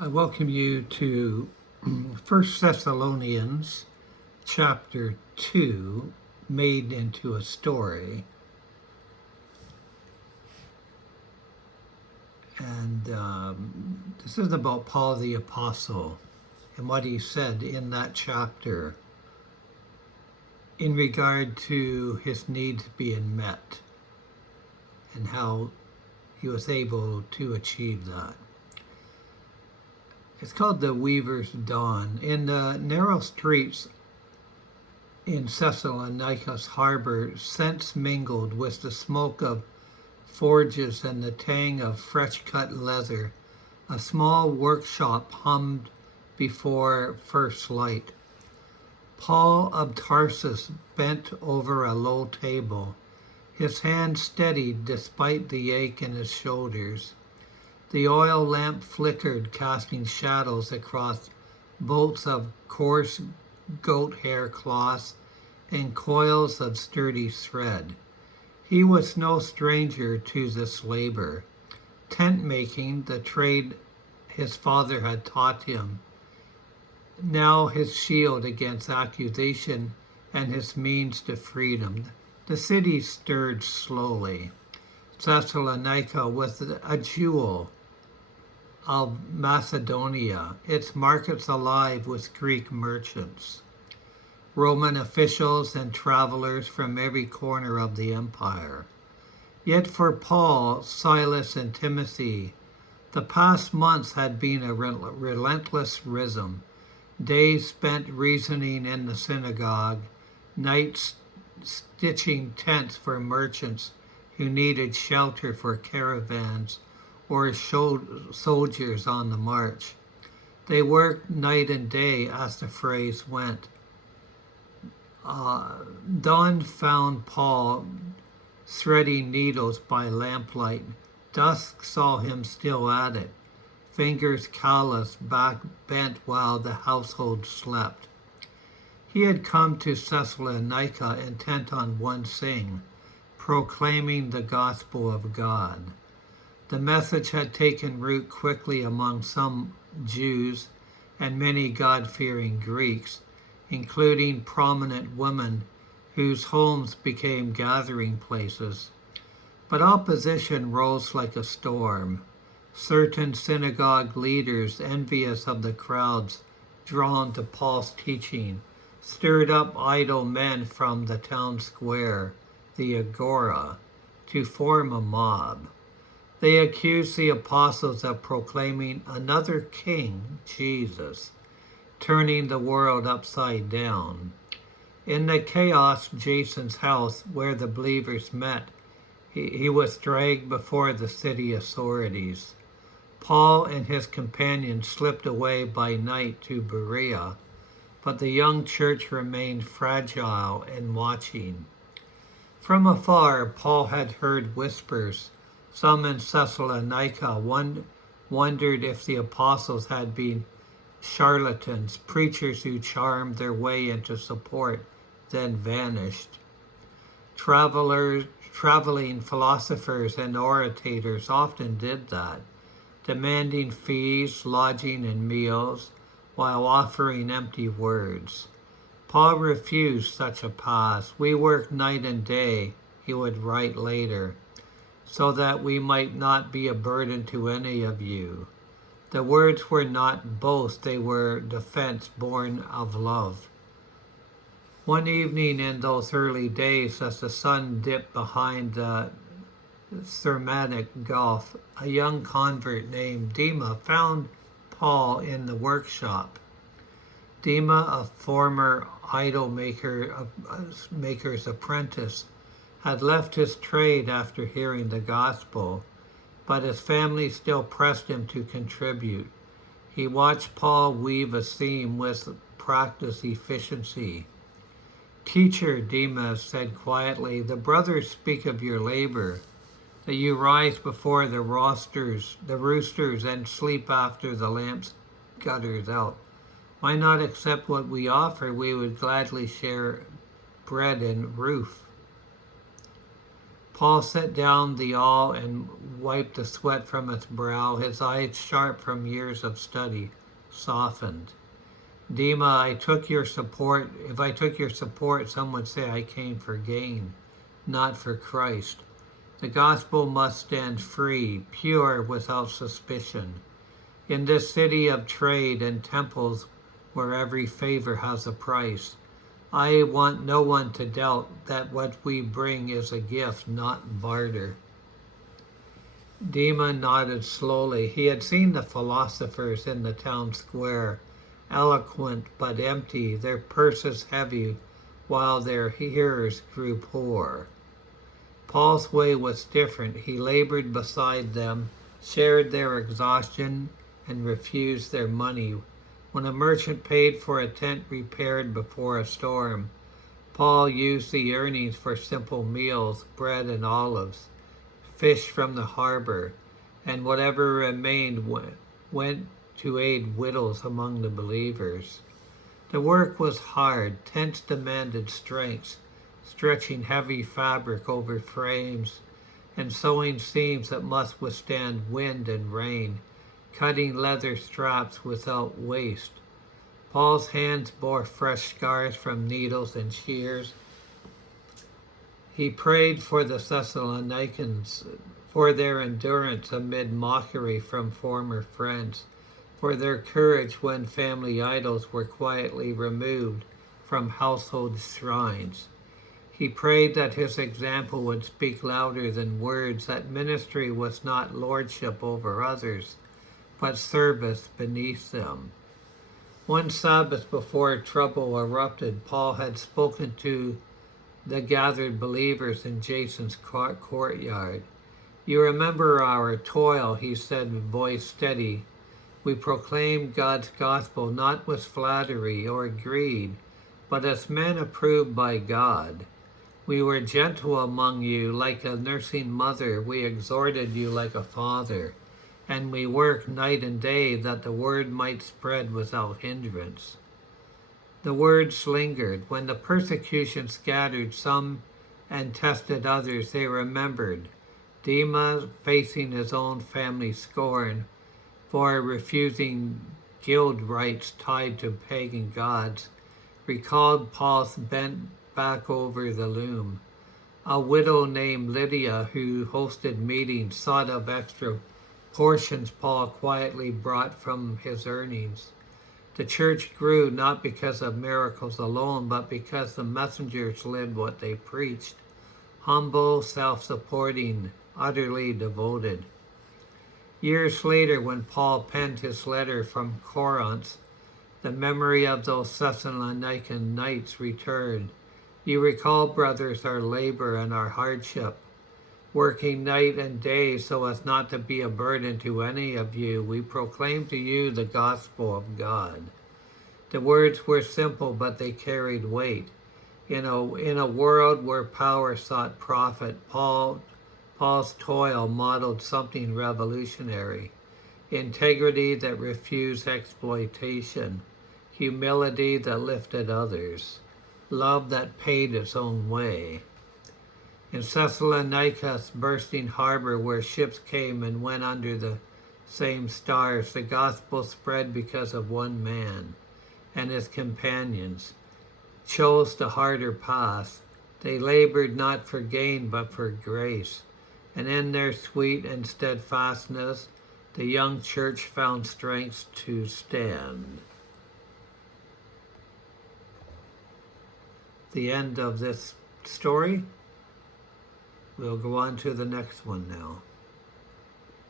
I welcome you to First Thessalonians chapter 2, made into a story. And this is about Paul the Apostle and what he said in that chapter in regard to his needs being met and how he was able to achieve that. It's called the Weaver's Dawn. In the narrow streets in Thessalonica's harbor, scents mingled with the smoke of forges and the tang of fresh-cut leather. A small workshop hummed before first light. Paul of Tarsus bent over a low table, his hand steadied despite the ache in his shoulders. The oil lamp flickered, casting shadows across bolts of coarse goat hair cloth and coils of sturdy thread. He was no stranger to this labor, tent making, the trade his father had taught him, now his shield against accusation and his means to freedom. The city stirred slowly. Thessalonica was a jewel of Macedonia, its markets alive with Greek merchants, Roman officials, and travelers from every corner of the empire. Yet for Paul, Silas, and Timothy, the past months had been a relentless rhythm. Days spent reasoning in the synagogue, nights stitching tents for merchants who needed shelter for caravans or soldiers on the march. They worked night and day, as the phrase went. Dawn found Paul threading needles by lamplight. Dusk saw him still at it, fingers calloused, back bent while the household slept. He had come to Thessalonica intent on one thing, proclaiming the gospel of God. The message had taken root quickly among some Jews and many God-fearing Greeks, including prominent women whose homes became gathering places. But opposition rose like a storm. Certain synagogue leaders, envious of the crowds drawn to Paul's teaching, stirred up idle men from the town square, the Agora, to form a mob. They accused the apostles of proclaiming another king, Jesus, turning the world upside down. In the chaos, Jason's house, where the believers met, he was dragged before the city authorities. Paul and his companions slipped away by night to Berea, but the young church remained fragile and watching. From afar, Paul had heard whispers. Some in Thessalonica wondered if the apostles had been charlatans, preachers who charmed their way into support, then vanished. Traveling philosophers and orators often did that, demanding fees, lodging, and meals, while offering empty words. Paul refused such a pass. "We work night and day," he would write later, "so that we might not be a burden to any of you." The words were not boast, they were defense born of love. One evening in those early days, as the sun dipped behind the Thermanic Gulf, a young convert named Dema found Paul in the workshop. Dema, a former idol maker's apprentice, had left his trade after hearing the gospel, but his family still pressed him to contribute. He watched Paul weave a theme with practice efficiency. "Teacher," Dema said quietly, "the brothers speak of your labor, that you rise before the roosters and sleep after the lamps gutters out. Why not accept what we offer? We would gladly share bread and roof." Paul set down the awl and wiped the sweat from his brow. His eyes, sharp from years of study, softened. Dema, I took your support. If I took your support, some would say I came for gain, not for Christ. The gospel must stand free, pure, without suspicion. In this city of trade and temples where every favor has a price, I want no one to doubt that what we bring is a gift, not barter. Dema nodded slowly. He had seen the philosophers in the town square, eloquent but empty, their purses heavy, while their hearers grew poor. Paul's way was different. He labored beside them, shared their exhaustion, and refused their money. When a merchant paid for a tent repaired before a storm, Paul used the earnings for simple meals, bread and olives, fish from the harbor, and whatever remained went to aid widows among the believers. The work was hard. Tents demanded strength, stretching heavy fabric over frames and sewing seams that must withstand wind and rain, cutting leather straps without waste. Paul's hands bore fresh scars from needles and shears. He prayed for the Thessalonians, for their endurance amid mockery from former friends, for their courage when family idols were quietly removed from household shrines. He prayed that his example would speak louder than words, that ministry was not lordship over others, but service beneath them. One Sabbath before trouble erupted, Paul had spoken to the gathered believers in Jason's courtyard. You remember our toil, he said with voice steady. We proclaimed God's gospel not with flattery or greed, but as men approved by God. We were gentle among you like a nursing mother. We exhorted you like a father. And we worked night and day that the word might spread without hindrance. The words lingered. When the persecution scattered some and tested others, they remembered. Dema, facing his own family scorn for refusing guild rights tied to pagan gods, recalled Paul's bent back over the loom. A widow named Lydia, who hosted meetings, sought of extra portions Paul quietly brought from his earnings. The church grew not because of miracles alone, but because the messengers lived what they preached. Humble, self-supporting, utterly devoted. Years later, when Paul penned his letter from Corinth, the memory of those Thessalonican nights returned. You recall, brothers, our labor and our hardship. Working night and day so as not to be a burden to any of you, we proclaim to you the gospel of God. The words were simple, but they carried weight. In a world where power sought profit, Paul's toil modeled something revolutionary. Integrity that refused exploitation, humility that lifted others, love that paid its own way. In Thessalonicus, bursting harbor where ships came and went under the same stars, the gospel spread because of one man, and his companions chose the harder path. They labored not for gain but for grace, and in their sweet and steadfastness, the young church found strength to stand. The end of this story. We'll go on to the next one now.